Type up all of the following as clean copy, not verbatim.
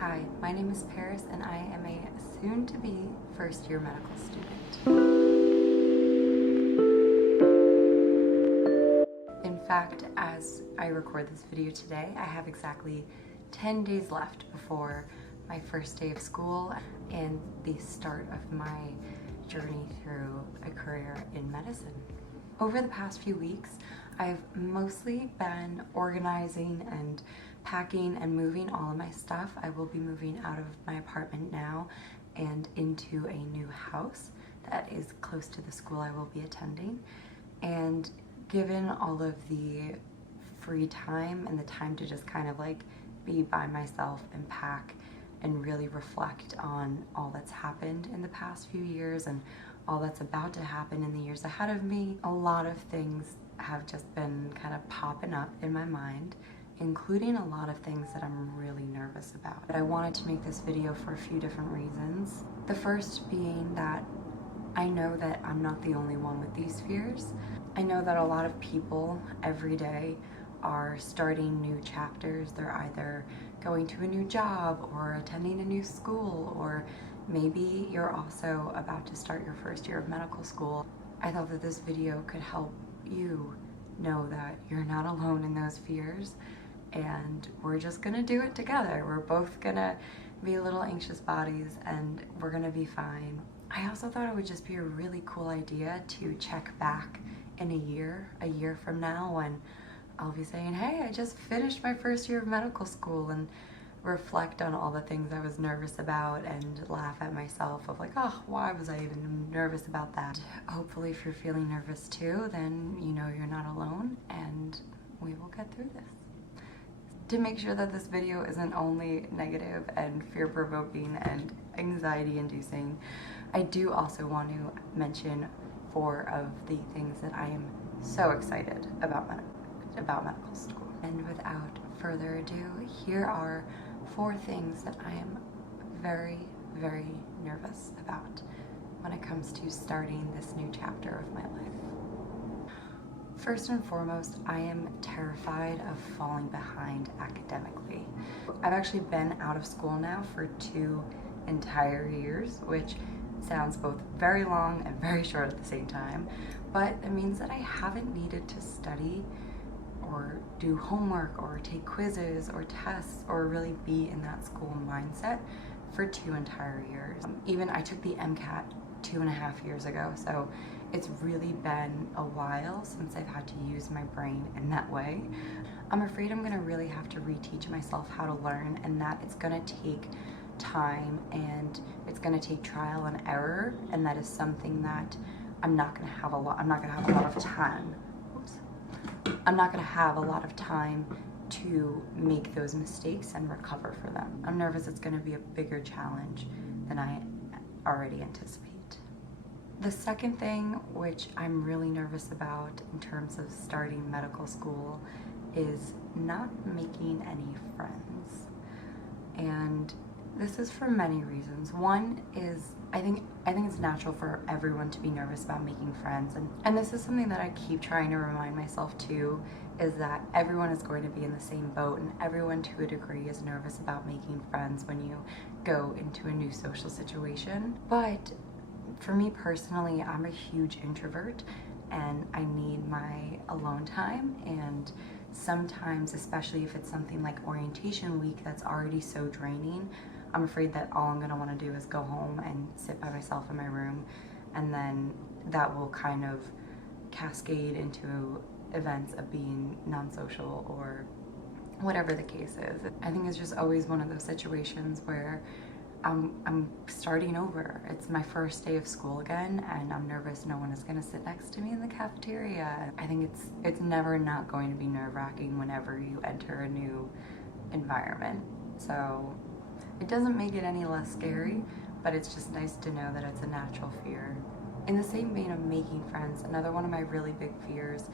Hi, my name is Paris and I am a soon-to-be first-year medical student. In fact, as I record this video today, I have exactly 10 days left before my first day of school and the start of my journey through a career in medicine. Over the past few weeks, I've mostly been organizing and packing and moving all of my stuff. I will be moving out of my apartment now and into a new house that is close to the school I will be attending. And given all of the free time and the time to just kind of like be by myself and pack and really reflect on all that's happened in the past few years and all that's about to happen in the years ahead of me, a lot of things have just been kind of popping up in my mind, including a lot of things that I'm really nervous about. But I wanted to make this video for a few different reasons. The first being that I know that I'm not the only one with these fears. I know that a lot of people every day are starting new chapters. They're either going to a new job or attending a new school, or maybe you're also about to start your first year of medical school. I thought that this video could help you know that you're not alone in those fears, and we're just gonna do it together. We're both gonna be little anxious bodies and we're gonna be fine. I also thought it would just be a really cool idea to check back in a year from now, when I'll be saying, hey, I just finished my first year of medical school, and reflect on all the things I was nervous about and laugh at myself of like, oh, why was I even nervous about that? Hopefully if you're feeling nervous too, then you know you're not alone and we will get through this. To make sure that this video isn't only negative and fear-provoking and anxiety-inducing, I do also want to mention 4 of the things that I am so excited about medical school. And without further ado, here are 4 things that I am very, very nervous about when it comes to starting this new chapter of my life. First and foremost, I am terrified of falling behind academically. I've actually been out of school now for 2 entire years, which sounds both very long and very short at the same time, but it means that I haven't needed to study or do homework or take quizzes or tests or really be in that school mindset for 2 entire years. Even I took the MCAT 2.5 years ago, so it's really been a while since I've had to use my brain in that way. I'm afraid I'm gonna really have to reteach myself how to learn, and that it's gonna take time and it's gonna take trial and error, and that is something that I'm not gonna have a lot of time. I'm not gonna have a lot of time to make those mistakes and recover for them. I'm nervous it's gonna be a bigger challenge than I already anticipate. The second thing, which I'm really nervous about in terms of starting medical school, is not making any friends. And this is for many reasons. One is I think it's natural for everyone to be nervous about making friends, and this is something that I keep trying to remind myself too, is that everyone is going to be in the same boat, and everyone to a degree is nervous about making friends when you go into a new social situation. But for me personally, I'm a huge introvert and I need my alone time, and sometimes, especially if it's something like orientation week that's already so draining, I'm afraid that all I'm gonna wanna do is go home and sit by myself in my room, and then that will kind of cascade into events of being non-social or whatever the case is. I think it's just always one of those situations where I'm starting over. It's my first day of school again, and I'm nervous no one is gonna sit next to me in the cafeteria. I think it's never not going to be nerve-wracking whenever you enter a new environment. So it doesn't make it any less scary, but it's just nice to know that it's a natural fear. In the same vein of making friends, another one of my really big fears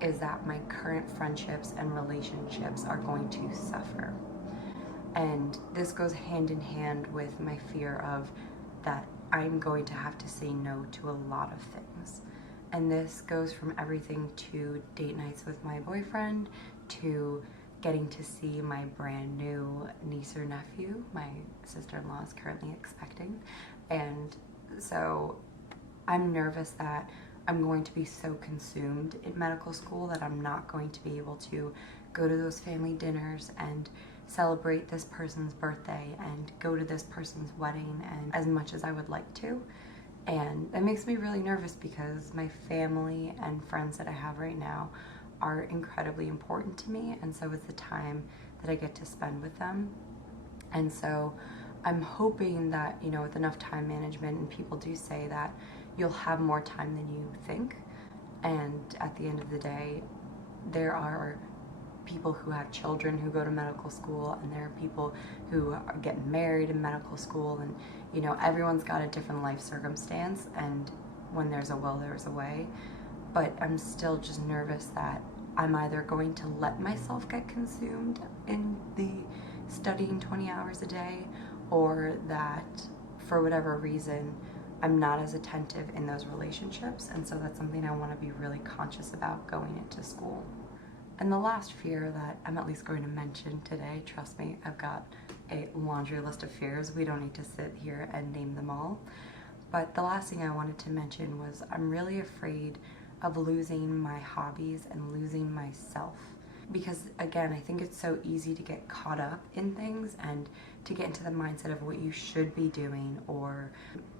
is that my current friendships and relationships are going to suffer. And this goes hand in hand with my fear of that I'm going to have to say no to a lot of things. And this goes from everything to date nights with my boyfriend, to getting to see my brand new niece or nephew. My sister-in-law is currently expecting, and so I'm nervous that I'm going to be so consumed in medical school that I'm not going to be able to go to those family dinners and celebrate this person's birthday and go to this person's wedding and as much as I would like to. And that makes me really nervous because my family and friends that I have right now are incredibly important to me, and so is the time that I get to spend with them. And so I'm hoping that, you know, with enough time management, and people do say that you'll have more time than you think, and at the end of the day, there are people who have children who go to medical school, and there are people who are getting married in medical school, and you know, everyone's got a different life circumstance, and when there's a will, there's a way. But I'm still just nervous that I'm either going to let myself get consumed in the studying 20 hours a day, or that for whatever reason I'm not as attentive in those relationships, and so that's something I want to be really conscious about going into school. And the last fear that I'm at least going to mention today, trust me, I've got a laundry list of fears. We don't need to sit here and name them all. But the last thing I wanted to mention was I'm really afraid of losing my hobbies and losing myself. Because again, I think it's so easy to get caught up in things and to get into the mindset of what you should be doing, or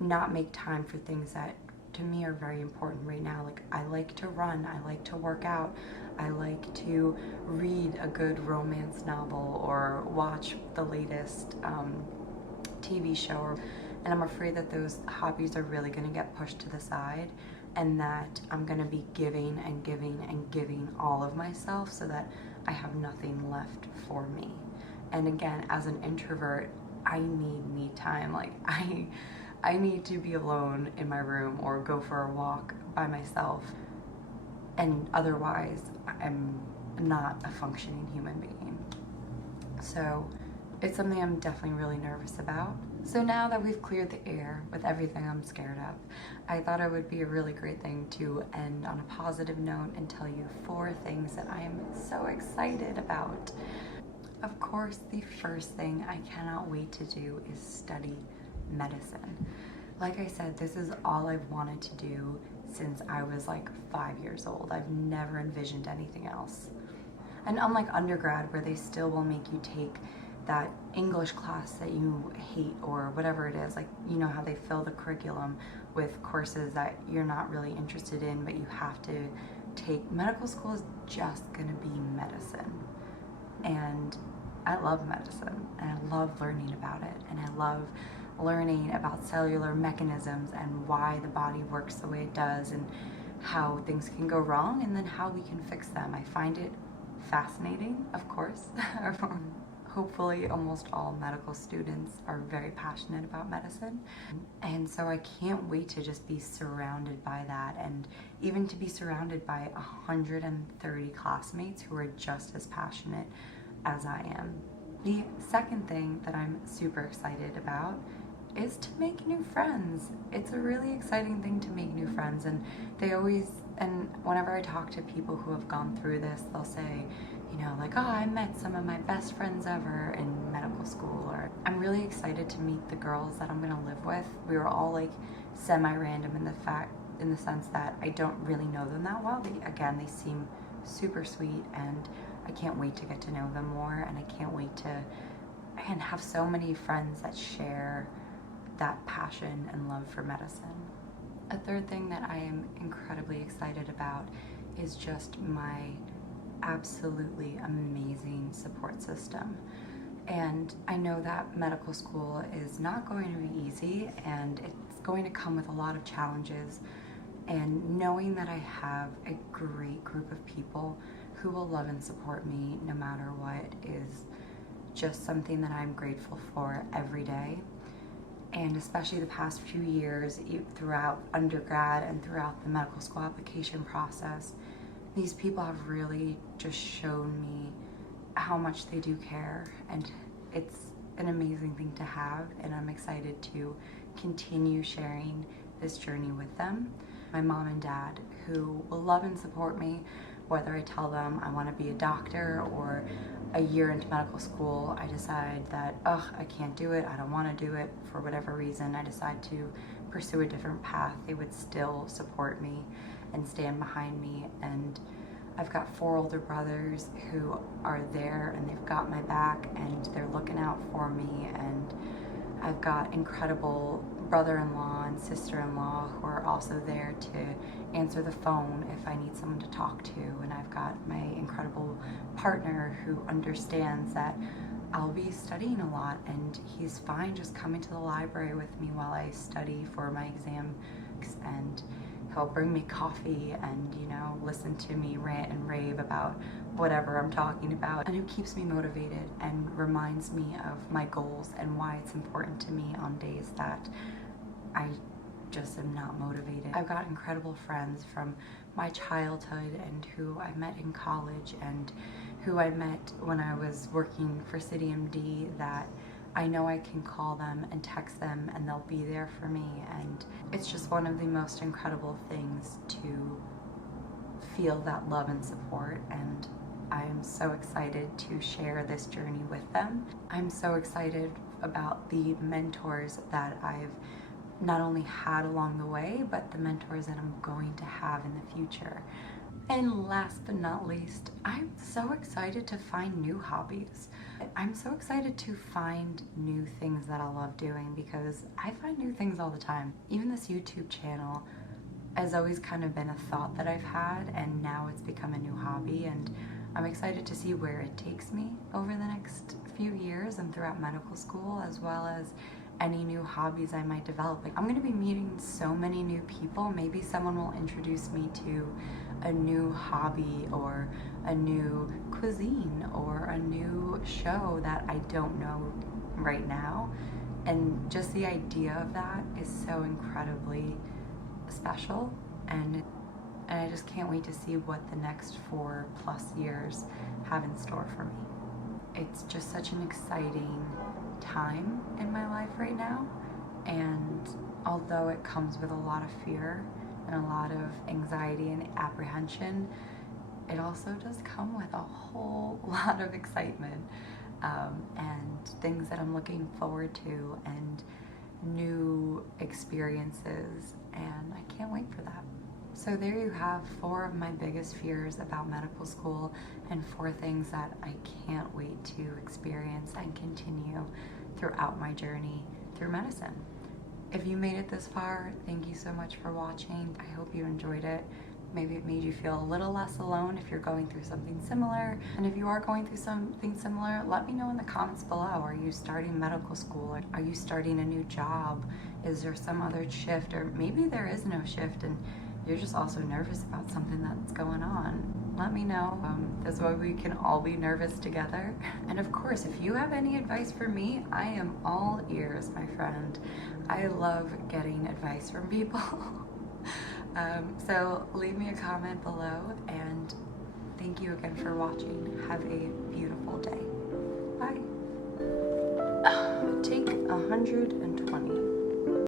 not make time for things that to me are very important right now. Like, I like to run, I like to work out, I like to read a good romance novel or watch the latest TV show, and I'm afraid that those hobbies are really going to get pushed to the side, and that I'm going to be giving and giving and giving all of myself so that I have nothing left for me. And again, as an introvert, I need me time. Like, I need to be alone in my room or go for a walk by myself, and otherwise I'm not a functioning human being. So it's something I'm definitely really nervous about. So now that we've cleared the air with everything I'm scared of, I thought it would be a really great thing to end on a positive note and tell you 4 things that I am so excited about. Of course, the first thing I cannot wait to do is study medicine. Like I said, this is all I've wanted to do since I was like 5 years old. I've never envisioned anything else. And unlike undergrad, where they still will make you take that English class that you hate or whatever it is, like, you know how they fill the curriculum with courses that you're not really interested in but you have to take. Medical school is just gonna be medicine, and I love medicine and I love learning about it, and I love learning about cellular mechanisms and why the body works the way it does and how things can go wrong and then how we can fix them. I find it fascinating, of course. Hopefully almost all medical students are very passionate about medicine, and so I can't wait to just be surrounded by that, and even to be surrounded by 130 classmates who are just as passionate as I am. The second thing that I'm super excited about is to make new friends. It's a really exciting thing to make new friends, and whenever I talk to people who have gone through this, they'll say, you know, like, oh, I met some of my best friends ever in medical school, or I'm really excited to meet the girls that I'm gonna live with. We were all like semi-random in the sense that I don't really know them that well. They seem super sweet, and I can't wait to get to know them more, and I can't wait to have so many friends that share that passion and love for medicine. A third thing that I am incredibly excited about is just my absolutely amazing support system. And I know that medical school is not going to be easy, and it's going to come with a lot of challenges, and knowing that I have a great group of people who will love and support me no matter what is just something that I'm grateful for every day. And especially the past few years, throughout undergrad and throughout the medical school application process, these people have really just shown me how much they do care, and it's an amazing thing to have, and I'm excited to continue sharing this journey with them. My mom and dad, who will love and support me whether I tell them I want to be a doctor or a year into medical school, I decide that, ugh, I can't do it, I don't want to do it for whatever reason, I decide to pursue a different path, they would still support me and stand behind me. And I've got 4 older brothers who are there and they've got my back and they're looking out for me, and I've got incredible brother-in-law and sister-in-law who are also there to answer the phone if I need someone to talk to, and I've got my incredible partner who understands that I'll be studying a lot and he's fine just coming to the library with me while I study for my exam, and he'll bring me coffee and, you know, listen to me rant and rave about whatever I'm talking about, and who keeps me motivated and reminds me of my goals and why it's important to me on days that I just am not motivated. I've got incredible friends from my childhood and who I met in college and who I met when I was working for CityMD that I know I can call them and text them and they'll be there for me, and it's just one of the most incredible things to feel that love and support, and I'm so excited to share this journey with them. I'm so excited about the mentors that I've not only had along the way, but the mentors that I'm going to have in the future. And last but not least, I'm so excited to find new hobbies. I'm so excited to find new things that I love doing, because I find new things all the time. Even this YouTube channel has always kind of been a thought that I've had, and now it's become a new hobby, and I'm excited to see where it takes me over the next few years and throughout medical school, as well as any new hobbies I might develop. I'm going to be meeting so many new people. Maybe someone will introduce me to a new hobby or a new cuisine or a new show that I don't know right now. And just the idea of that is so incredibly special, and I just can't wait to see what the next 4+ years have in store for me. It's just such an exciting time in my life right now, and although it comes with a lot of fear and a lot of anxiety and apprehension, it also does come with a whole lot of excitement and things that I'm looking forward to and new experiences, and I can't wait for that. So there you have 4 of my biggest fears about medical school and 4 things that I can't wait to experience and continue throughout my journey through medicine. If you made it this far, thank you so much for watching. I hope you enjoyed it. Maybe it made you feel a little less alone if you're going through something similar. And if you are going through something similar, let me know in the comments below. Are you starting medical school? Are you starting a new job? Is there some other shift? Or maybe there is no shift and you're just also nervous about something that's going on. Let me know. This way we can all be nervous together. And of course, if you have any advice for me, I am all ears, my friend. I love getting advice from people. So leave me a comment below, and thank you again for watching. Have a beautiful day. Bye. Take 120.